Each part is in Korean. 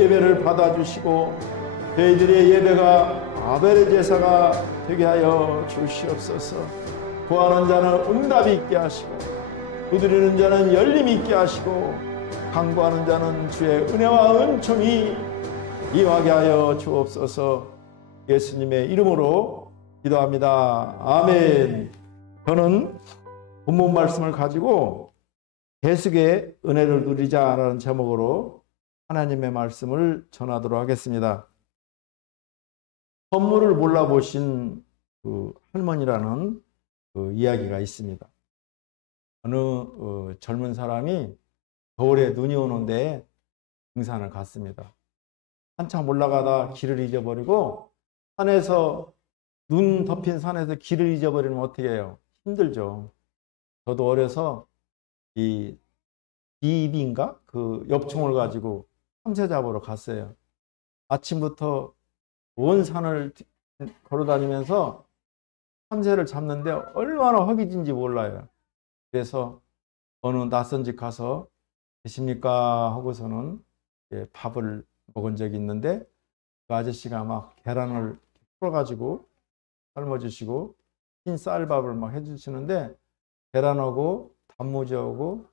예배를 받아주시고 저희들의 예배가 아벨의 제사가 되게 하여 주시옵소서. 구하는 자는 응답이 있게 하시고 두드리는 자는 열림이 있게 하시고 간구하는 자는 주의 은혜와 은총이 임하게 하여 주옵소서. 예수님의 이름으로 기도합니다. 아멘. 저는 본문 말씀을 가지고 계속의 은혜를 누리자라는 제목으로 하나님의 말씀을 전하도록 하겠습니다. 선물을 몰라보신 그 할머니라는 그 이야기가 있습니다. 어느 젊은 사람이 겨울에 눈이 오는데 등산을 갔습니다. 한참 올라가다 길을 잊어버리고 산에서 눈 덮인 산에서 길을 잊어버리면 어떻게 해요? 힘들죠. 저도 어려서 이 비입인가? 그 엽총을 가지고 참새 잡으러 갔어요. 아침부터 온 산을 걸어다니면서 참새를 잡는데 얼마나 허기진지 몰라요. 그래서 어느 낯선 집 가서 계십니까? 하고서는 밥을 먹은 적이 있는데 그 아저씨가 막 계란을 풀어가지고 삶아주시고 흰 쌀밥을 막 해주시는데 계란하고 단무지하고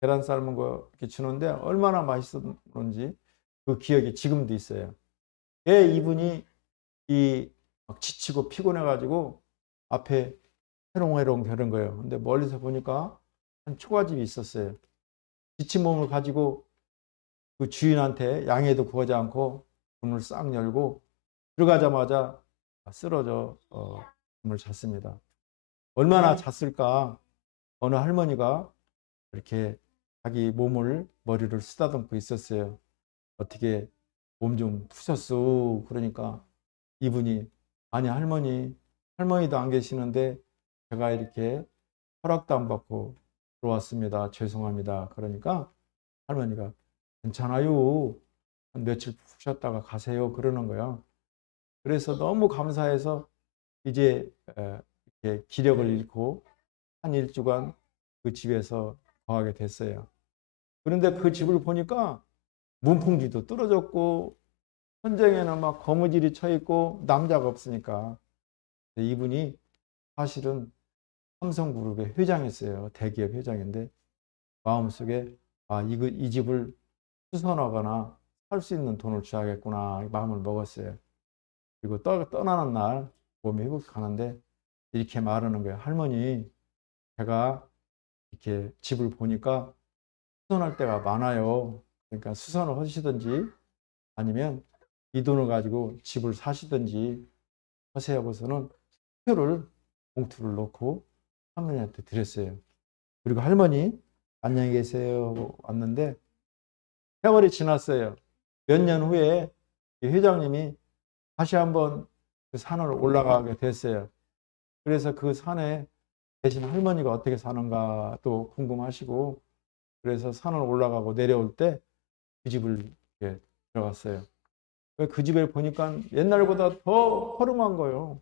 계란 삶은 거 이렇게 주는데 얼마나 맛있었는지 그 기억이 지금도 있어요. 이분이 막 지치고 피곤해가지고 앞에 해롱해롱 되는 거예요. 근데 멀리서 보니까 한 초가집이 있었어요. 지친 몸을 가지고 그 주인한테 양해도 구하지 않고 문을 싹 열고 들어가자마자 쓰러져 잠을 잤습니다. 얼마나 잤을까? 어느 할머니가 이렇게 자기 머리를 쓰다듬고 있었어요. 어떻게 몸 좀 푸셨어? 그러니까 이분이 아니 할머니도 안 계시는데 제가 이렇게 허락도 안 받고 들어왔습니다. 죄송합니다. 그러니까 할머니가 괜찮아요. 한 며칠 푹 쉬었다가 가세요. 그러는 거예요. 그래서 너무 감사해서 이제 이렇게 기력을 잃고 한 일주간 그 집에서 거하게 됐어요. 그런데 그 집을 보니까 문풍지도 떨어졌고 천장에는 막 거무줄이 쳐 있고 남자가 없으니까 이분이 사실은 삼성그룹의 회장이었어요. 대기업 회장인데 마음속에 이 집을 수선하거나 살 수 있는 돈을 줘야겠구나 마음을 먹었어요. 그리고 떠나는 날 몸이 회복하는데 이렇게 말하는 거예요. 할머니, 제가 이렇게 집을 보니까 수선할 때가 많아요. 그러니까 수선을 하시든지 아니면 이 돈을 가지고 집을 사시든지 하세요. 하고서는 봉투를 넣고 할머니한테 드렸어요. 그리고 할머니 안녕히 계세요 하고 왔는데 세월이 지났어요. 몇 년 후에 회장님이 다시 한번 그 산을 올라가게 됐어요. 그래서 그 산에 계신 할머니가 어떻게 사는가 또 궁금하시고 그래서 산을 올라가고 내려올 때 그 집을 이렇게 들어갔어요. 그 집에 보니까 옛날보다 더 허름한 거예요.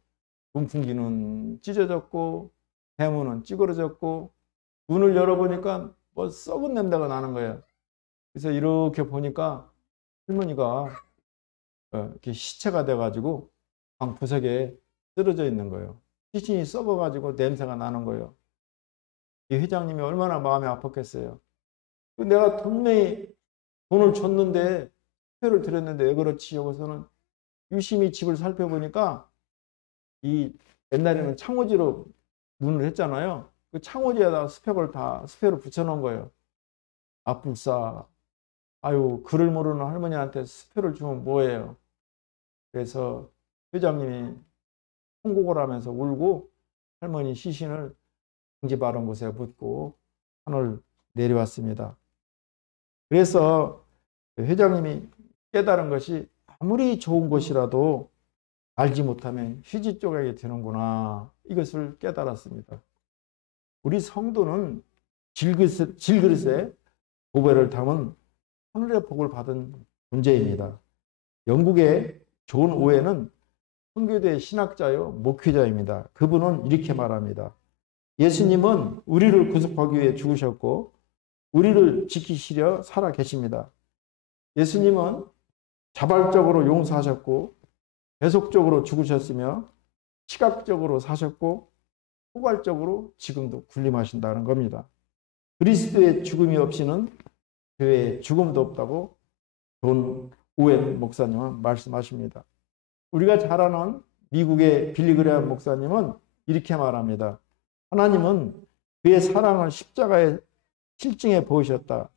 문풍기는 찢어졌고 대문은 찌그러졌고 문을 열어보니까 뭐 썩은 냄새가 나는 거예요. 그래서 이렇게 보니까 할머니가 이렇게 시체가 돼가지고 방 구석에 쓰러져 있는 거예요. 시신이 썩어가지고 냄새가 나는 거예요. 이 회장님이 얼마나 마음이 아팠겠어요. 내가 분명히 돈을 줬는데 수표를 드렸는데 왜 그렇지? 여기서는 유심히 집을 살펴보니까 이 옛날에는 창호지로 문을 했잖아요. 그 창호지에다가 수표를 붙여놓은 거예요. 아뿔싸. 아유, 글을 모르는 할머니한테 수표를 주면 뭐예요? 그래서 회장님이 통곡을 하면서 울고 할머니 시신을 방지 바른 곳에 묻고 산을 내려왔습니다. 그래서 회장님이 깨달은 것이 아무리 좋은 곳이라도 알지 못하면 휴지 쪼개게 되는구나. 이것을 깨달았습니다. 우리 성도는 질그릇에 보배를 담은 하늘의 복을 받은 존재입니다. 영국의 존 오웬은 선교대 신학자요 목회자입니다. 그분은 이렇게 말합니다. 예수님은 우리를 구속하기 위해 죽으셨고 우리를 지키시려 살아 계십니다. 예수님은 자발적으로 용서하셨고 계속적으로 죽으셨으며 시각적으로 사셨고 포괄적으로 지금도 군림하신다는 겁니다. 그리스도의 죽음이 없이는 교회에 죽음도 없다고 존 오웬 목사님은 말씀하십니다. 우리가 잘 아는 미국의 빌리그레함 목사님은 이렇게 말합니다. 하나님은 그의 사랑을 십자가에 실증해 보이셨다.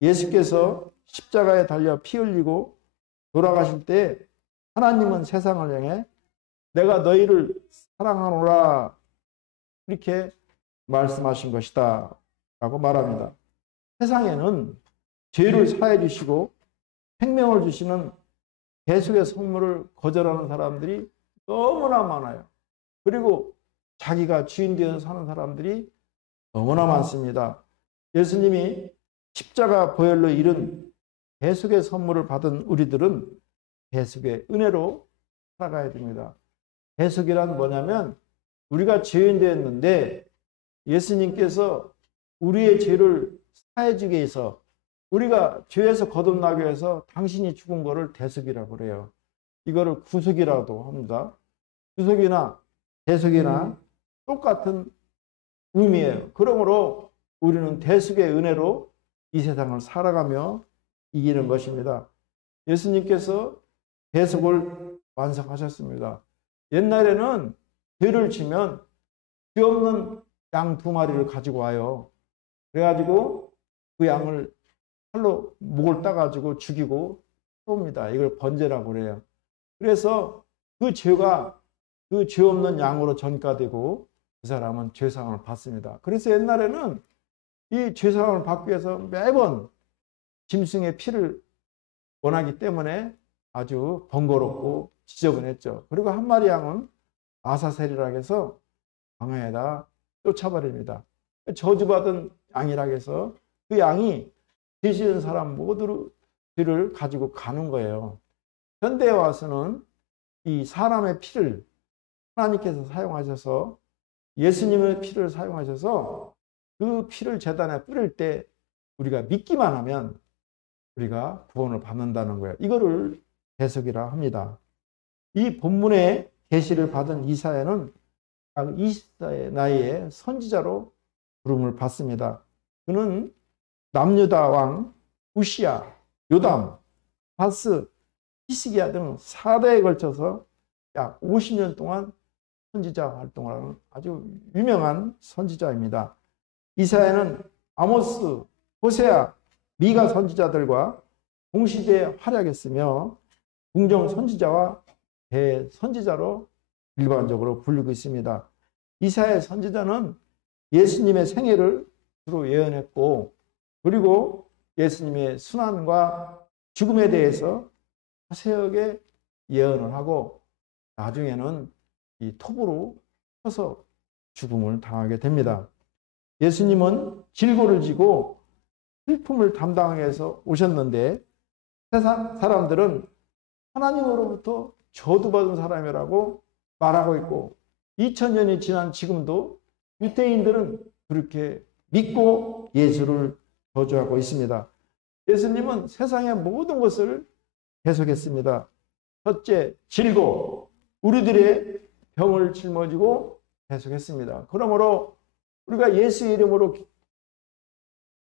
예수께서 십자가에 달려 피 흘리고 돌아가실 때 하나님은 세상을 향해 내가 너희를 사랑하노라 이렇게 말씀하신 것이다 라고 말합니다. 세상에는 죄를 사해 주시고 생명을 주시는 계속의 선물을 거절하는 사람들이 너무나 많아요. 그리고 자기가 주인 되어서 사는 사람들이 너무나 많습니다. 예수님이 십자가 보혈로 이룬 계속의 선물을 받은 우리들은 계속의 은혜로 살아가야 됩니다. 계속이란 뭐냐면 우리가 죄인 되었는데 예수님께서 우리의 죄를 사해 주기 위해서 우리가 죄에서 거듭나기 위해서 당신이 죽은 거를 대속이라고 그래요. 이거를 구속이라고 합니다. 구속이나 대속이나 똑같은 의미예요. 그러므로 우리는 대속의 은혜로 이 세상을 살아가며 이기는 것입니다. 예수님께서 대속을 완성하셨습니다. 옛날에는 죄를 지면 죄 없는 양 2마리를 가지고 와요. 그래가지고 그 양을 칼로 목을 따가지고 죽이고 쏩니다. 이걸 번제라고 그래요. 그래서 그 죄가 그 죄 없는 양으로 전가되고 그 사람은 죄상을 받습니다. 그래서 옛날에는 이 죄상을 받기 위해서 매번 짐승의 피를 원하기 때문에 아주 번거롭고 지저분했죠. 그리고 한 마리 양은 아사셀이라고 해서 광야에다 쫓아버립니다. 저주받은 양이라고 해서 그 양이 죄 지은 사람 모두를 죄를 가지고 가는 거예요. 현대에 와서는 이 사람의 피를 하나님께서 사용하셔서 예수님의 피를 사용하셔서 그 피를 제단에 뿌릴 때 우리가 믿기만 하면 우리가 구원을 받는다는 거예요. 이거를 대속이라 합니다. 이 본문의 계시를 받은 이사야는 약 20세의 나이에 선지자로 부름을 받습니다. 그는 남유다 왕 우시야, 요담, 바스, 히스기야 등 4대에 걸쳐서 약 50년 동안 선지자 활동을 하는 아주 유명한 선지자입니다. 이사야는 아모스, 호세아, 미가 선지자들과 동시대에 활약했으며 궁정 선지자와 대선지자로 일반적으로 불리고 있습니다. 이사야 선지자는 예수님의 생애를 주로 예언했고 그리고 예수님의 순환과 죽음에 대해서 자세하게 예언을 하고 나중에는 이 톱으로 쳐서 죽음을 당하게 됩니다. 예수님은 질고를 지고 슬픔을 담당하기 위해서 오셨는데 세상 사람들은 하나님으로부터 저주받은 사람이라고 말하고 있고 2000년이 지난 지금도 유대인들은 그렇게 믿고 예수를 저주하고 있습니다. 예수님은 세상의 모든 것을 계속했습니다. 첫째, 질고 우리들의 병을 짊어지고 계속했습니다. 그러므로 우리가 예수의 이름으로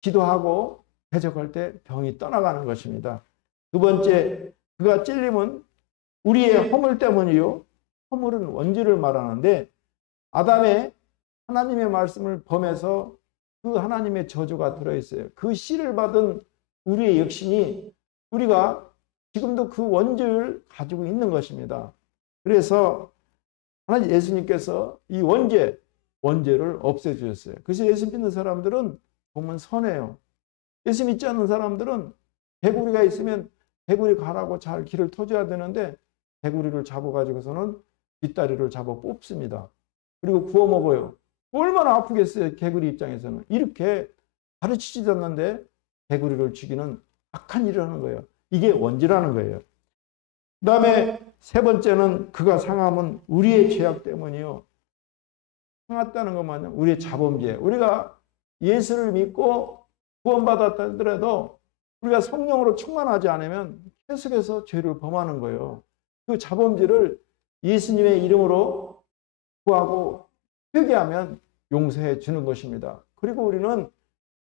기도하고 대적할 때 병이 떠나가는 것입니다. 두 번째, 그가 찔림은 우리의 허물 때문이요. 허물은 원죄를 말하는데 아담의 하나님의 말씀을 범해서 그 하나님의 저주가 들어있어요. 그 씨를 받은 우리의 역신이 우리가 지금도 그 원죄를 가지고 있는 것입니다. 그래서 하나님 예수님께서 이 원죄를 없애주셨어요. 그래서 예수 믿는 사람들은 보면 선해요. 예수 믿지 않는 사람들은 개구리가 있으면 개구리 가라고 잘 길을 터줘야 되는데 개구리를 잡아가지고서는 뒷다리를 잡아 뽑습니다. 그리고 구워 먹어요. 얼마나 아프겠어요. 개구리 입장에서는. 이렇게 가르치지도 않는데 개구리를 죽이는 악한 일을 하는 거예요. 이게 원죄라는 거예요. 그 다음에 세 번째는 그가 상함은 우리의 죄악 때문이요. 상했다는 것만은 우리의 자범죄. 우리가 예수를 믿고 구원받았다 하더라도 우리가 성령으로 충만하지 않으면 계속해서 죄를 범하는 거예요. 그 자범죄를 예수님의 이름으로 구하고 회개하면 용서해 주는 것입니다. 그리고 우리는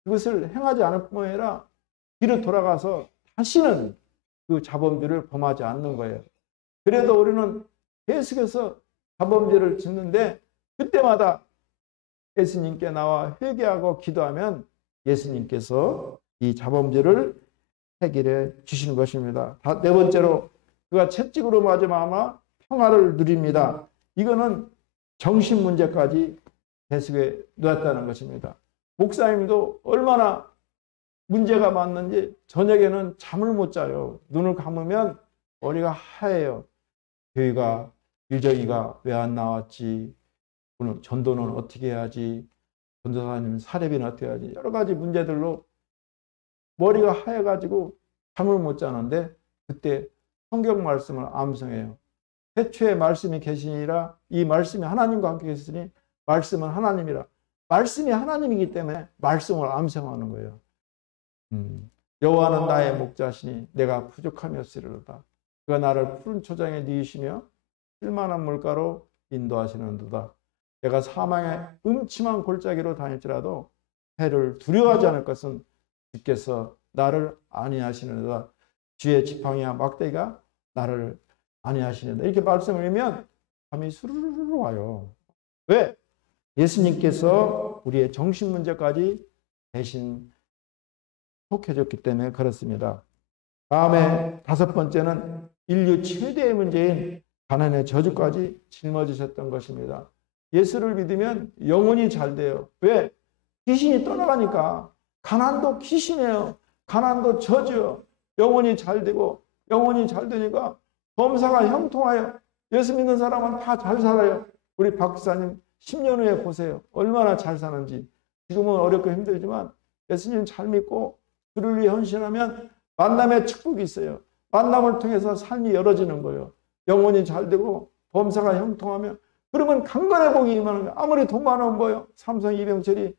그것을 행하지 않을 뿐만 아니라 뒤로 돌아가서 다시는 그 자범죄를 범하지 않는 거예요. 그래도 우리는 계속해서 자범죄를 짓는데 그때마다 예수님께 나와 회개하고 기도하면 예수님께서 이 자범죄를 해결해 주시는 것입니다. 네 번째로 그가 채찍으로 맞으마 평화를 누립니다. 이거는 정신 문제까지 계속해 놓았다는 것입니다. 목사님도 얼마나 문제가 많는지 저녁에는 잠을 못 자요. 눈을 감으면 머리가 하얘요. 교회가 일정이가 왜 안 나왔지? 오늘 전도는 어떻게 해야지? 전도사님 사례비는 어떻게 해야지? 여러 가지 문제들로 머리가 하얘가지고 잠을 못 자는데 그때 성경 말씀을 암송해요. 태초에 말씀이 계시니라 이 말씀이 하나님과 함께 계시니 말씀은 하나님이라. 말씀이 하나님이기 때문에 말씀을 암송하는 거예요. 여호와는 나의 목자시니 내가 부족함이 없으리로다. 그가 나를 푸른 초장에 누이시며 쓸만한 물가로 인도하시는도다. 내가 사망의 음침한 골짜기로 다닐지라도 해를 두려워하지 않을 것은 주께서 나를 안위하시는도다. 주의 지팡이와 막대기가 나를 안위하시는도다. 이렇게 말씀을 하면 밤이 수르르르 와요. 왜? 예수님께서 우리의 정신 문제까지 대신 속해줬기 때문에 그렇습니다. 다음에 다섯 번째는 인류 최대의 문제인 가난의 저주까지 짊어지셨던 것입니다. 예수를 믿으면 영혼이 잘 돼요. 왜? 귀신이 떠나가니까. 가난도 귀신이에요. 가난도 저주요. 영혼이 잘 되고 영혼이 잘 되니까 범사가 형통하여 예수 믿는 사람은 다 잘 살아요. 우리 박 기사님 10년 후에 보세요. 얼마나 잘 사는지. 지금은 어렵고 힘들지만 예수님 잘 믿고 주를 위해 헌신하면 만남의 축복이 있어요. 만남을 통해서 삶이 열어지는 거예요. 영혼이 잘 되고 범사가 형통하면 그러면 강건의 복이 임하는 거예요. 아무리 돈 많으면 뭐예요? 삼성 이병철이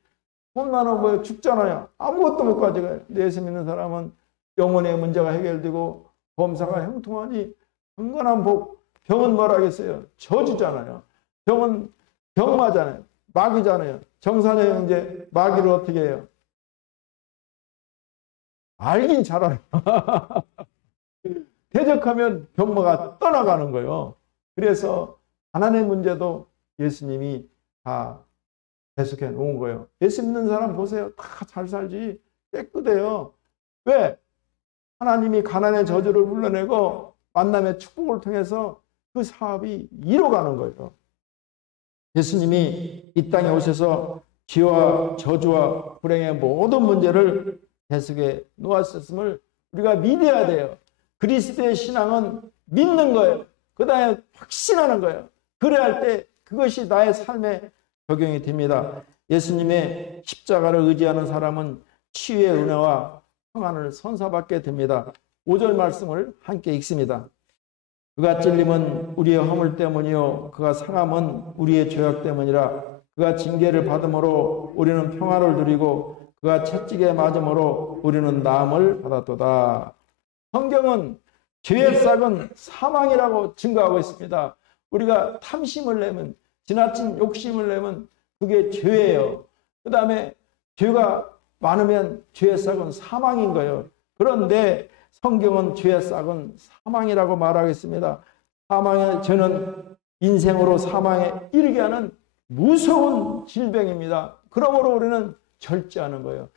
돈 많으면 뭐예요? 죽잖아요. 아무것도 못 가져가요. 예수 믿는 사람은 영혼의 문제가 해결되고 범사가 형통하니 강건한 복. 병은 뭐라 하겠어요? 저주잖아요. 병은 병마잖아요. 마귀잖아요. 정산의 형제 마귀를 어떻게 해요? 알긴 잘 알아요. 대적하면 병마가 떠나가는 거예요. 그래서 가난의 문제도 예수님이 다 계속해 놓은 거예요. 예수 믿는 사람 보세요. 다 잘 살지. 깨끗해요. 왜? 하나님이 가난의 저주를 물러내고 만남의 축복을 통해서 그 사업이 이뤄가는 거예요. 예수님이 이 땅에 오셔서 죄와 저주와 불행의 모든 문제를 계속해 놓았었음을 우리가 믿어야 돼요. 그리스도의 신앙은 믿는 거예요. 그 다음에 확신하는 거예요. 그래야 할 때 그것이 나의 삶에 적용이 됩니다. 예수님의 십자가를 의지하는 사람은 치유의 은혜와 평안을 선사받게 됩니다. 5절 말씀을 함께 읽습니다. 그가 찔림은 우리의 허물 때문이요 그가 상함은 우리의 죄악 때문이라. 그가 징계를 받음으로 우리는 평화를 누리고 그가 채찍에 맞음으로 우리는 나음을 받았도다. 성경은 죄의 싹은 사망이라고 증거하고 있습니다. 우리가 탐심을 내면, 지나친 욕심을 내면 그게 죄예요. 그 다음에 죄가 많으면 죄의 싹은 사망인 거예요. 그런데 성경은 죄의 싹은 사망이라고 말하겠습니다. 사망의 죄는 인생으로 사망에 이르게 하는 무서운 질병입니다. 그러므로 우리는 절제하는 거예요.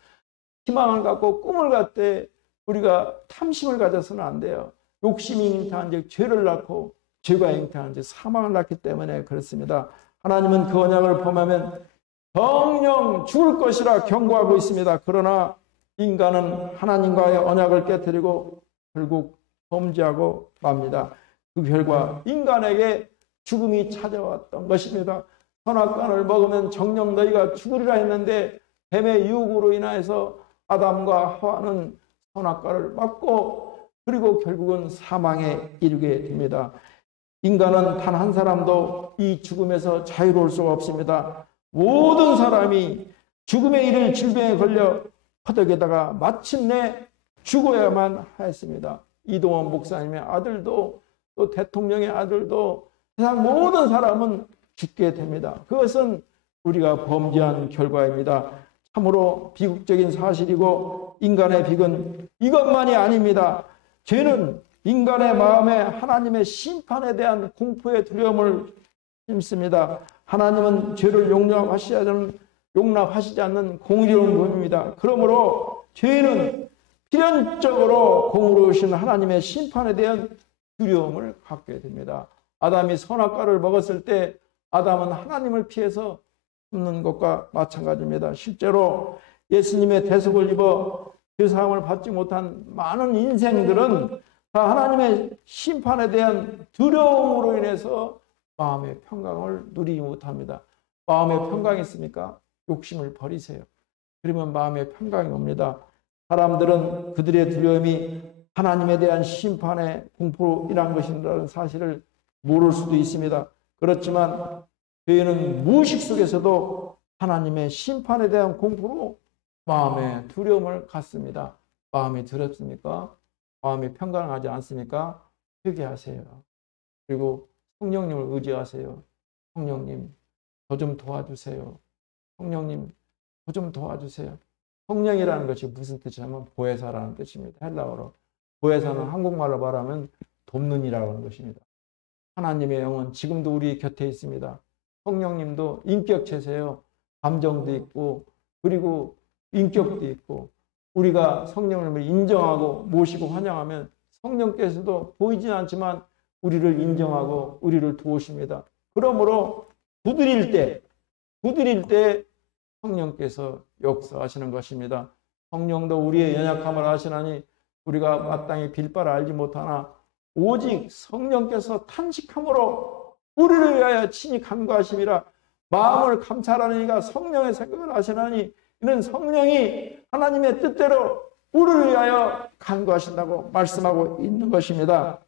희망을 갖고 꿈을 갖되 우리가 탐심을 가져서는 안 돼요. 욕심이 잉태한 즉 죄를 낳고 죄가 잉태한 즉 사망을 낳기 때문에 그렇습니다. 하나님은 그 언약을 범하면 정령 죽을 것이라 경고하고 있습니다. 그러나 인간은 하나님과의 언약을 깨뜨리고 결국 범죄하고 맙니다. 그 결과 인간에게 죽음이 찾아왔던 것입니다. 선악과를 먹으면 정령 너희가 죽으리라 했는데 뱀의 유혹으로 인해서 아담과 하와는 선악과를 먹고 그리고 결국은 사망에 이르게 됩니다. 인간은 단 한 사람도 이 죽음에서 자유로울 수가 없습니다. 모든 사람이 죽음에 이를 질병에 걸려 허덕에다가 마침내 죽어야만 하였습니다. 이동원 목사님의 아들도 또 대통령의 아들도 세상 모든 사람은 죽게 됩니다. 그것은 우리가 범죄한 결과입니다. 참으로 비극적인 사실이고 인간의 비극은 이것만이 아닙니다. 죄는 인간의 마음에 하나님의 심판에 대한 공포의 두려움을 심습니다. 하나님은 죄를 용납하시지 않는 공의로운 분입니다. 그러므로 죄는 필연적으로 공의로우신 하나님의 심판에 대한 두려움을 갖게 됩니다. 아담이 선악과를 먹었을 때 아담은 하나님을 피해서 숨는 것과 마찬가지입니다. 실제로 예수님의 대속을 입어 죄사함을 받지 못한 많은 인생들은 다 하나님의 심판에 대한 두려움으로 인해서 마음의 평강을 누리지 못합니다. 마음의 평강이 있습니까? 욕심을 버리세요. 그러면 마음의 평강이 옵니다. 사람들은 그들의 두려움이 하나님에 대한 심판의 공포로 인한 것이라는 사실을 모를 수도 있습니다. 그렇지만 저희는 무의식 속에서도 하나님의 심판에 대한 공포로 마음의 두려움을 갖습니다. 마음이 두렵습니까? 마음이 평강하지 않습니까? 회개하세요. 그리고 성령님을 의지하세요. 성령님, 저 좀 도와주세요. 성령님, 저 좀 도와주세요. 성령이라는 것이 무슨 뜻이냐면 보혜사라는 뜻입니다. 헬라어로. 보혜사는 한국말로 말하면 돕는 이라고 하는 것입니다. 하나님의 영은 지금도 우리 곁에 있습니다. 성령님도 인격체세요. 감정도 있고 그리고 인격도 있고 우리가 성령님을 인정하고 모시고 환영하면 성령께서도 보이진 않지만 우리를 인정하고 우리를 도우십니다. 그러므로 두드릴 때 성령께서 역사하시는 것입니다. 성령도 우리의 연약함을 아시나니 우리가 마땅히 빌바를 알지 못하나 오직 성령께서 탄식함으로 우리를 위하여 친히 간구하심이라. 마음을 감찰하는 이가 성령의 생각을 아시나니 이는 성령이 하나님의 뜻대로 우리를 위하여 간구하신다고 말씀하고 있는 것입니다.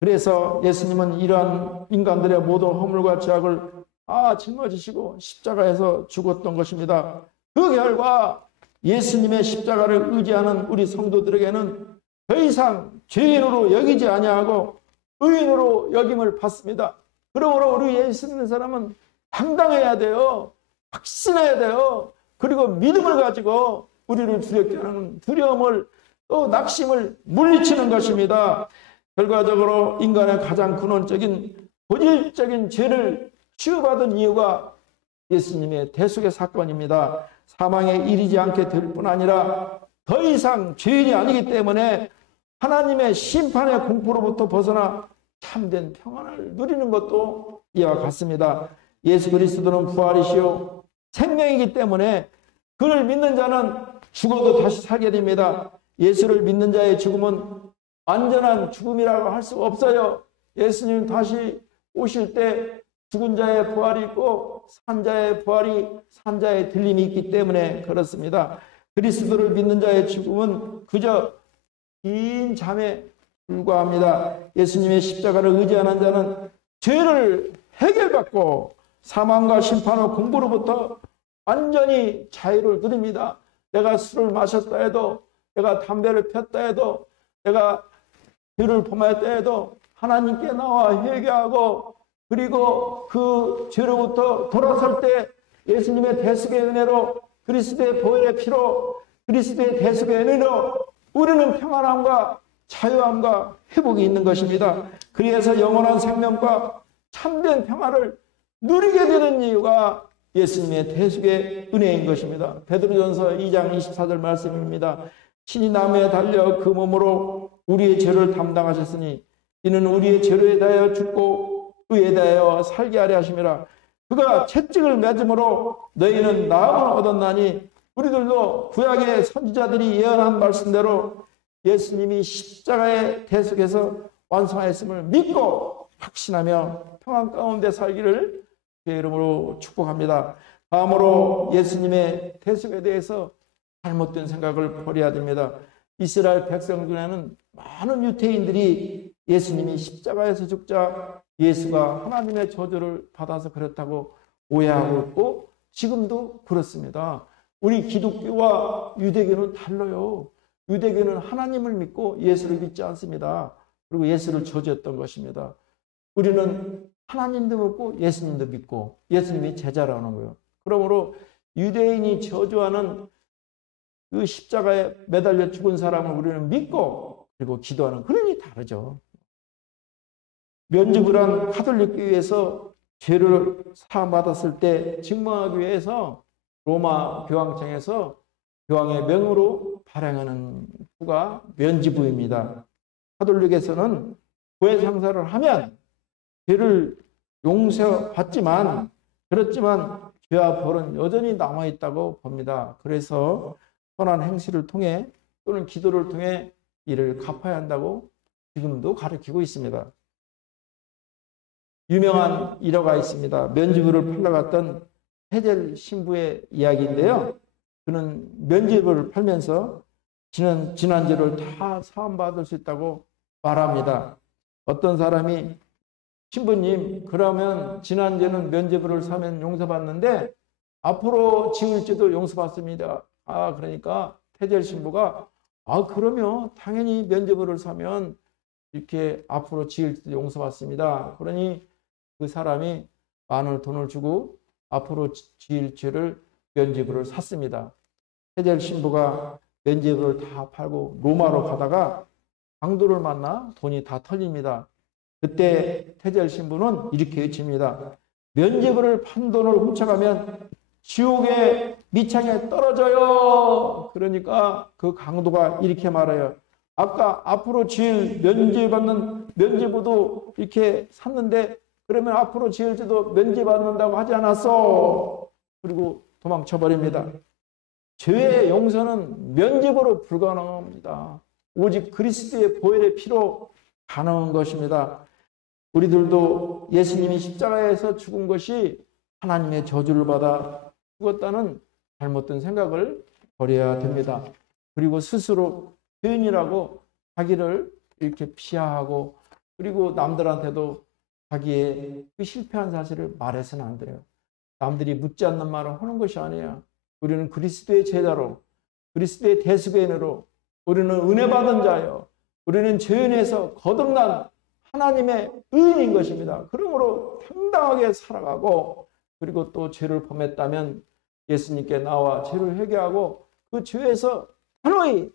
그래서 예수님은 이러한 인간들의 모든 허물과 죄악을 다 짊어지시고 십자가에서 죽었던 것입니다. 그 결과 예수님의 십자가를 의지하는 우리 성도들에게는 더 이상 죄인으로 여기지 아니하고 의인으로 여김을 받습니다. 그러므로 우리 예수 믿는 사람은 당당해야 돼요. 확신해야 돼요. 그리고 믿음을 가지고 우리를 두렵게 하는 두려움을 또 낙심을 물리치는 것입니다. 결과적으로 인간의 가장 근원적인 본질적인 죄를 치유받은 이유가 예수님의 대속의 사건입니다. 사망에 이르지 않게 될 뿐 아니라 더 이상 죄인이 아니기 때문에 하나님의 심판의 공포로부터 벗어나 참된 평안을 누리는 것도 이와 같습니다. 예수 그리스도는 부활이시요 생명이기 때문에 그를 믿는 자는 죽어도 다시 살게 됩니다. 예수를 믿는 자의 죽음은 완전한 죽음이라고 할 수 없어요. 예수님 다시 오실 때 죽은 자의 부활이 있고 산자의 부활이 산자의 들림이 있기 때문에 그렇습니다. 그리스도를 믿는 자의 죽음은 그저 긴 잠에 불과합니다. 예수님의 십자가를 의지하는 자는 죄를 해결받고 사망과 심판의 공부로부터 완전히 자유를 누립니다. 내가 술을 마셨다 해도 내가 담배를 폈다 해도 내가 죄를 범했다 해도 하나님께 나와 회개하고 그리고 그 죄로부터 돌아설 때 예수님의 대속의 은혜로 그리스도의 보혈의 피로 그리스도의 대속의 은혜로 우리는 평안함과 자유함과 회복이 있는 것입니다. 그래서 영원한 생명과 참된 평화를 누리게 되는 이유가 예수님의 대속의 은혜인 것입니다. 베드로전서 2장 24절 말씀입니다. 신이 나무에 달려 그 몸으로 우리의 죄를 담당하셨으니 이는 우리의 죄로에 대하여 죽고 의에 대하여 살게 하려 하심이라. 그가 채찍을 맺음으로 너희는 나음을 얻었나니 우리들도 구약의 선지자들이 예언한 말씀대로 예수님이 십자가의 대속에서 완성하였음을 믿고 확신하며 평안 가운데 살기를 주의 이름으로 축복합니다. 다음으로 예수님의 대속에 대해서 잘못된 생각을 버려야 됩니다. 이스라엘 백성 중에는 많은 유태인들이 예수님이 십자가에서 죽자 예수가 하나님의 저주를 받아서 그렇다고 오해하고 있고 지금도 그렇습니다. 우리 기독교와 유대교는 달라요. 유대교는 하나님을 믿고 예수를 믿지 않습니다. 그리고 예수를 저주했던 것입니다. 우리는 하나님도 믿고 예수님도 믿고 예수님이 제자라는 거예요. 그러므로 유대인이 저주하는 그 십자가에 매달려 죽은 사람을 우리는 믿고 그리고 기도하는 그런이 다르죠. 면죄부를 한 가톨릭 교회에서 죄를 사함받았을 때 증명하기 위해서 로마 교황청에서 교황의 명으로 발행하는 부가 면죄부입니다. 가톨릭에서는 교회 상사를 하면 죄를 용서받지만 그렇지만 죄와 벌은 여전히 남아있다고 봅니다. 그래서 선한 행실을 통해 또는 기도를 통해 이를 갚아야 한다고 지금도 가르치고 있습니다. 유명한 일화가 있습니다. 면죄부를 팔러 갔던 헤젤 신부의 이야기인데요. 그는 면죄부를 팔면서 지난죄를 다 사함받을 수 있다고 말합니다. 어떤 사람이 신부님, 그러면 지난죄는 면죄부를 사면 용서받는데 앞으로 지을 죄도 용서받습니다. 그러니까 헤젤 신부가 그러면 당연히 면죄부를 사면 이렇게 앞으로 지을 죄도 용서받습니다. 그러니 그 사람이 많은 돈을 주고 앞으로 지을 죄를 면죄부를 샀습니다. 헤젤 신부가 면죄부를 다 팔고 로마로 가다가 강도를 만나 돈이 다 털립니다. 그때 헤젤 신부는 이렇게 외칩니다. 면죄부를 판 돈을 훔쳐가면 지옥의 미창에 떨어져요. 그러니까 그 강도가 이렇게 말해요. 아까 앞으로 지을 면죄받는 면죄부도 이렇게 샀는데 그러면 앞으로 지을 죄도 면죄받는다고 하지 않았어. 그리고 도망쳐버립니다. 죄의 용서는 면죄부로 불가능합니다. 오직 그리스도의 보혈의 피로 가능한 것입니다. 우리들도 예수님이 십자가에서 죽은 것이 하나님의 저주를 받아 죽었다는 잘못된 생각을 버려야 됩니다. 그리고 스스로 죄인이라고 자기를 이렇게 비하하고 그리고 남들한테도 자기의 그 실패한 사실을 말해서는 안 돼요. 남들이 묻지 않는 말을 하는 것이 아니에요. 우리는 그리스도의 제자로 그리스도의 대속인으로 우리는 은혜 받은 자요. 우리는 죄인에서 거듭난 하나님의 의인인 것입니다. 그러므로 당당하게 살아가고 그리고 또 죄를 범했다면 예수님께 나와 죄를 회개하고 그 죄에서 단호히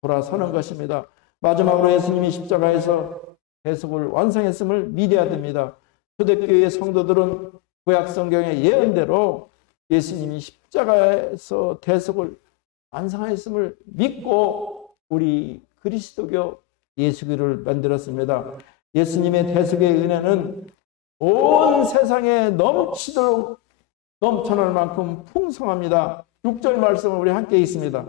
돌아서는 것입니다. 마지막으로 예수님이 십자가에서 대속을 완성했음을 믿어야 됩니다. 초대교회 성도들은 구약 성경의 예언대로 예수님이 십자가에서 대속을 완성했음을 믿고 우리 그리스도교 예수교를 만들었습니다. 예수님의 대속의 은혜는 온 세상에 넘치도록 넘쳐날 만큼 풍성합니다. 6절 말씀을 우리 함께 읽습니다.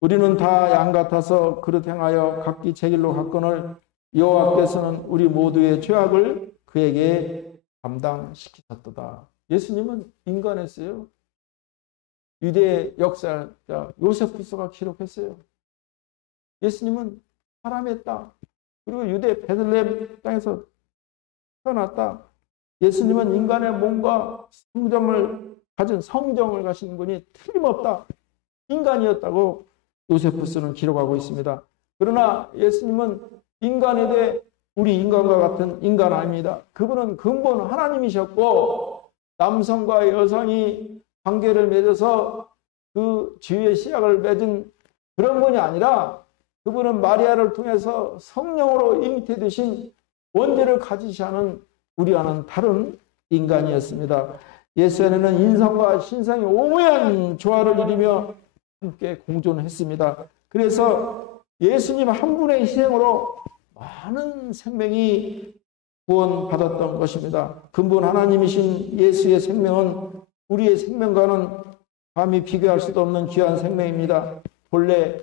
우리는 다 양 같아서 그릇 행하여 각기 제 길로 갔거늘 여호와께서는 우리 모두의 죄악을 그에게 감당시키셨도다. 예수님은 인간했어요. 유대 역사자 요세푸스가 기록했어요. 예수님은 사람이었다. 그리고 유대 베들레헴 땅에서 태어났다. 예수님은 인간의 몸과 성정을 가진 성정을 가진 분이 틀림없다. 인간이었다고 요세푸스는 기록하고 있습니다. 그러나 예수님은 인간에 대해 우리 인간과 같은 인간 아닙니다. 그분은 근본 하나님이셨고 남성과 여성이 관계를 맺어서 그 지위의 시작을 맺은 그런 분이 아니라 그분은 마리아를 통해서 성령으로 잉태되신 원죄를 가지시하는 우리와는 다른 인간이었습니다. 예수 안에는 인성과 신성이 오묘한 조화를 이루며 함께 공존했습니다. 그래서 예수님 한 분의 희생으로 많은 생명이 구원받았던 것입니다. 근본 하나님이신 예수의 생명은 우리의 생명과는 감히 비교할 수도 없는 귀한 생명입니다. 본래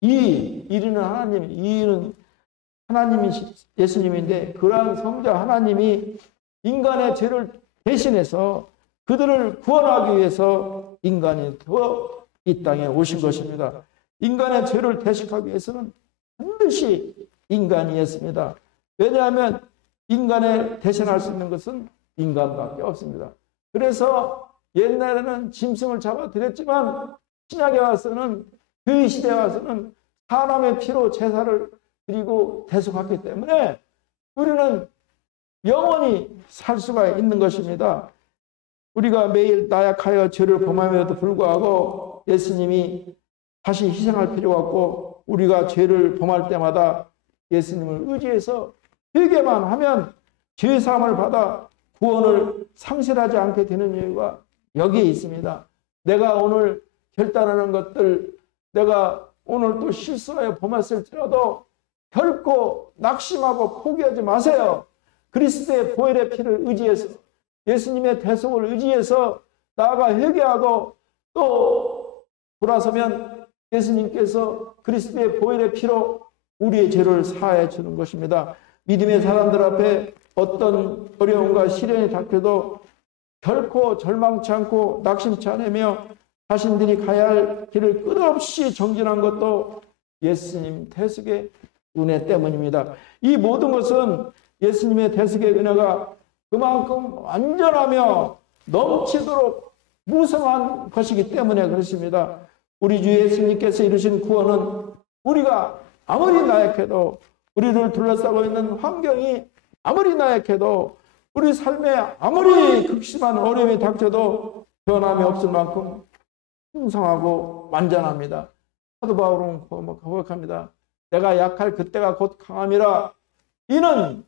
이는 하나님, 이는 하나님이 예수님인데 그러한 성자 하나님이 인간의 죄를 대신해서 그들을 구원하기 위해서 인간이 되어 이 땅에 오신 것입니다. 인간의 죄를 대식하기 위해서는 반드시 인간이었습니다. 왜냐하면 인간을 대신할 수 있는 것은 인간밖에 없습니다. 그래서 옛날에는 짐승을 잡아들였지만 신약에 와서는 그 시대에 와서는 사람의 피로 제사를 드리고 대속했기 때문에 우리는 영원히 살 수가 있는 것입니다. 우리가 매일 나약하여 죄를 범함에도 불구하고 예수님이 다시 희생할 필요가 없고 우리가 죄를 범할 때마다 예수님을 의지해서 회개만 하면 죄사함을 받아 구원을 상실하지 않게 되는 이유가 여기에 있습니다. 내가 오늘 결단하는 것들, 내가 오늘 또 실수하여 범했을지라도 결코 낙심하고 포기하지 마세요. 그리스도의 보혈의 피를 의지해서 예수님의 대속을 의지해서 나아가 회개하고 또 돌아서면 예수님께서 그리스도의 보혈의 피로 우리의 죄를 사하여 주는 것입니다. 믿음의 사람들 앞에 어떤 어려움과 시련이 닥쳐도 결코 절망치 않고 낙심치 않으며 자신들이 가야 할 길을 끝없이 정진한 것도 예수님 대속의 은혜 때문입니다. 이 모든 것은 예수님의 대속의 은혜가 그만큼 완전하며 넘치도록 무성한 것이기 때문에 그렇습니다. 우리 주 예수님께서 이루신 구원은 우리가 아무리 나약해도, 우리를 둘러싸고 있는 환경이 아무리 나약해도, 우리 삶에 아무리 극심한 어려움이 닥쳐도 변함이 없을 만큼 풍성하고 완전합니다. 사도 바울은 고백합니다. 내가 약할 그때가 곧 강함이라. 이는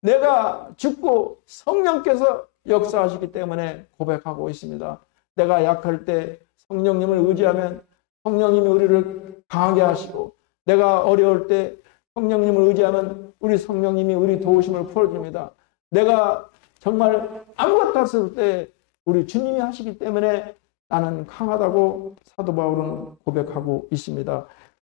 내가 죽고 성령께서 역사하시기 때문에 고백하고 있습니다. 내가 약할 때 성령님을 의지하면 성령님이 우리를 강하게 하시고, 내가 어려울 때 성령님을 의지하면 우리 성령님이 우리 도우심을 풀어줍니다. 내가 정말 아무것도 없을 때 우리 주님이 하시기 때문에 나는 강하다고 사도 바울은 고백하고 있습니다.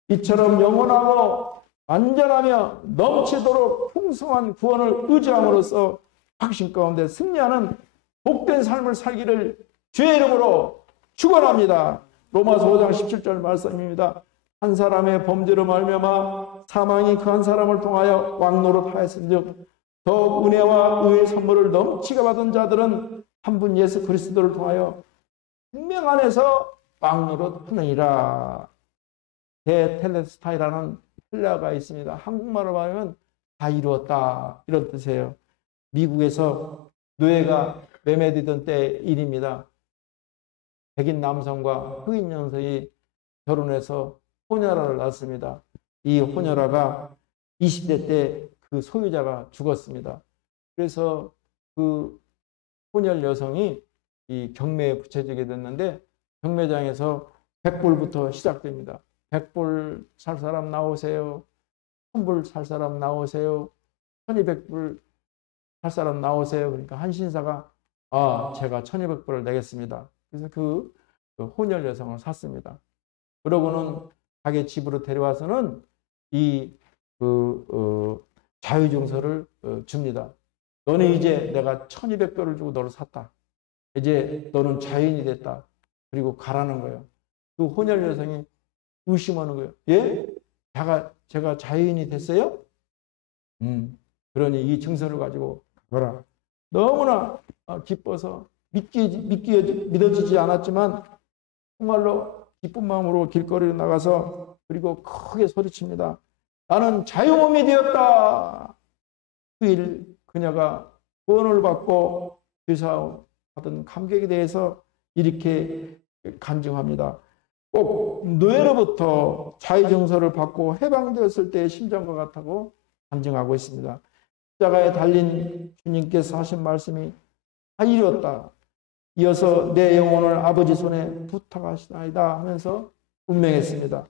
이처럼 영원하고 완전하며 넘치도록 풍성한 구원을 의지함으로써 확신 가운데 승리하는 복된 삶을 살기를 주의 이름으로 축원합니다. 로마서 5장 17절 말씀입니다. 한 사람의 범죄로 말미암아 사망이 그 한 사람을 통하여 왕노릇하였은즉 더욱 은혜와 의의 선물을 넘치게 받은 자들은 한 분 예수 그리스도를 통하여 생명 안에서 왕노릇하느니라. 대텔레스타이라는 헬라어가 있습니다. 한국말로 말하면 다 이루었다, 이런 뜻이에요. 미국에서 노예가 매매되던 때 일입니다. 백인 남성과 흑인 여성이 결혼해서 호녀라를 낳습니다. 이 호녀라가 20대 때 그 소유자가 죽었습니다. 그래서 그 혼혈 여성이 이 경매에 붙여지게 됐는데 경매장에서 100불부터 시작됩니다. 100불 살 사람 나오세요. 1000불 살 사람 나오세요. 1200불 살 사람 나오세요. 그러니까 한 신사가 제가 1200불을 내겠습니다. 그래서 그 혼혈 여성을 샀습니다. 그러고는 자기 집으로 데려와서는 이 자유증서를 줍니다. 너는 이제 내가 1200불을 주고 너를 샀다. 이제 너는 자유인이 됐다. 그리고 가라는 거예요. 그 혼혈 여성이 의심하는 거예요. 예? 제가 자유인이 됐어요? 그러니 이 증서를 가지고 가라. 너무나 기뻐서 믿어지지 않았지만 정말로 기쁜 마음으로 길거리로 나가서 그리고 크게 소리칩니다. 나는 자유몸이 되었다. 그 일 그녀가 구원을 받고 죄사 받은 감격에 대해서 이렇게 간증합니다. 꼭 노예로부터 자유증서를 받고 해방되었을 때의 심정과 같다고 간증하고 있습니다. 십자가에 달린 주님께서 하신 말씀이 다 이루었다. 이어서 내 영혼을 아버지 손에 부탁하시나이다 하면서 분명했습니다.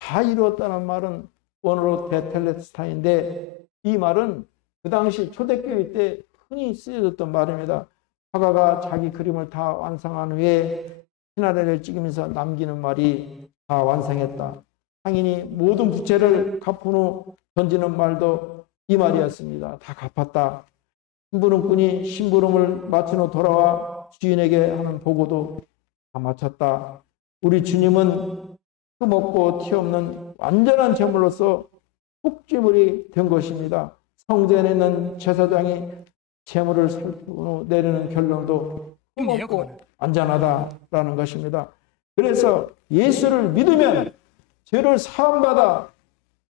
다 이루었다는 말은 원어로 테텔레스타인데 이 말은 그 당시 초대교회 때 흔히 쓰여졌던 말입니다. 화가가 자기 그림을 다 완성한 후에 피나래를 찍으면서 남기는 말이 다 완성했다. 상인이 모든 부채를 갚은 후 던지는 말도 이 말이었습니다. 다 갚았다. 심부름꾼이 심부름을 마친 후 돌아와 주인에게 하는 보고도 다 마쳤다. 우리 주님은 흠없고 티 없는 완전한 제물로서 속죄물이 된 것입니다. 성전에 있는 제사장이 제물을 살피고 내리는 결론도 흠없고 완전하다라는 것입니다. 그래서 예수를 믿으면 죄를 사함받아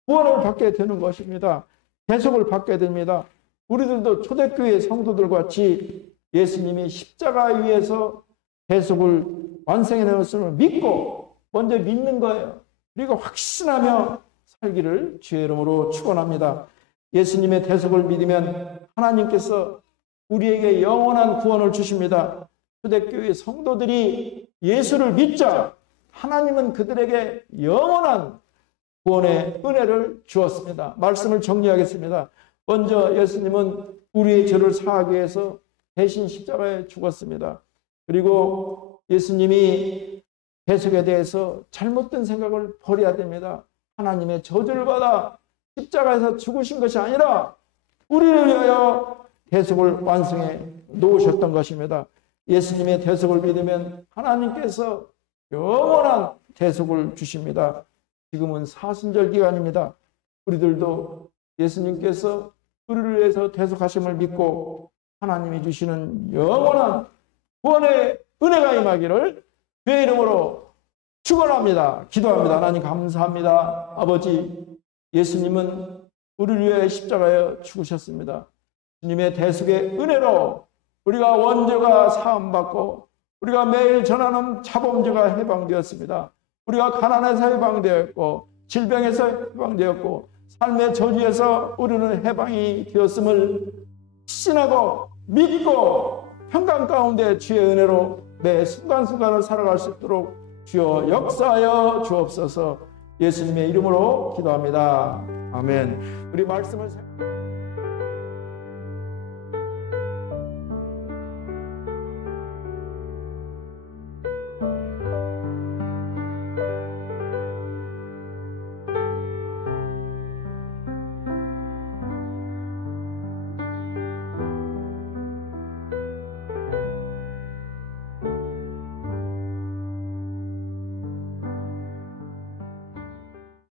구원을 받게 되는 것입니다. 대속을 받게 됩니다. 우리들도 초대교회 성도들 같이 예수님이 십자가 위에서 대속을 완성해 놓았음을 믿고 먼저 믿는 거예요. 그리고 확신하며 살기를 주의 이름으로 축원합니다. 예수님의 대속을 믿으면 하나님께서 우리에게 영원한 구원을 주십니다. 초대교회 성도들이 예수를 믿자 하나님은 그들에게 영원한 구원의 은혜를 주었습니다. 말씀을 정리하겠습니다. 먼저 예수님은 우리의 죄를 사하기 위해서 대신 십자가에 죽었습니다. 그리고 예수님이 대속에 대해서 잘못된 생각을 버려야 됩니다. 하나님의 저주를 받아 십자가에서 죽으신 것이 아니라 우리를 위하여 대속을 완성해 놓으셨던 것입니다. 예수님의 대속을 믿으면 하나님께서 영원한 대속을 주십니다. 지금은 사순절 기간입니다. 우리들도 예수님께서 우리를 위해서 대속하심을 믿고 하나님이 주시는 영원한 구원의 은혜가 임하기를 주의 이름으로 축원합니다. 기도합니다. 하나님 감사합니다. 아버지, 예수님은 우리를 위해 십자가에 죽으셨습니다. 주님의 대속의 은혜로 우리가 원죄가 사함받고 우리가 매일 전하는 자범죄가 해방되었습니다. 우리가 가난에서 해방되었고 질병에서 해방되었고 삶의 저주에서 우리는 해방이 되었음을 확신하고 믿고 평강 가운데 주의 은혜로 매 순간순간을 살아갈 수 있도록 주여 역사하여 주옵소서. 예수님의 이름으로 기도합니다. 아멘. 우리 말씀을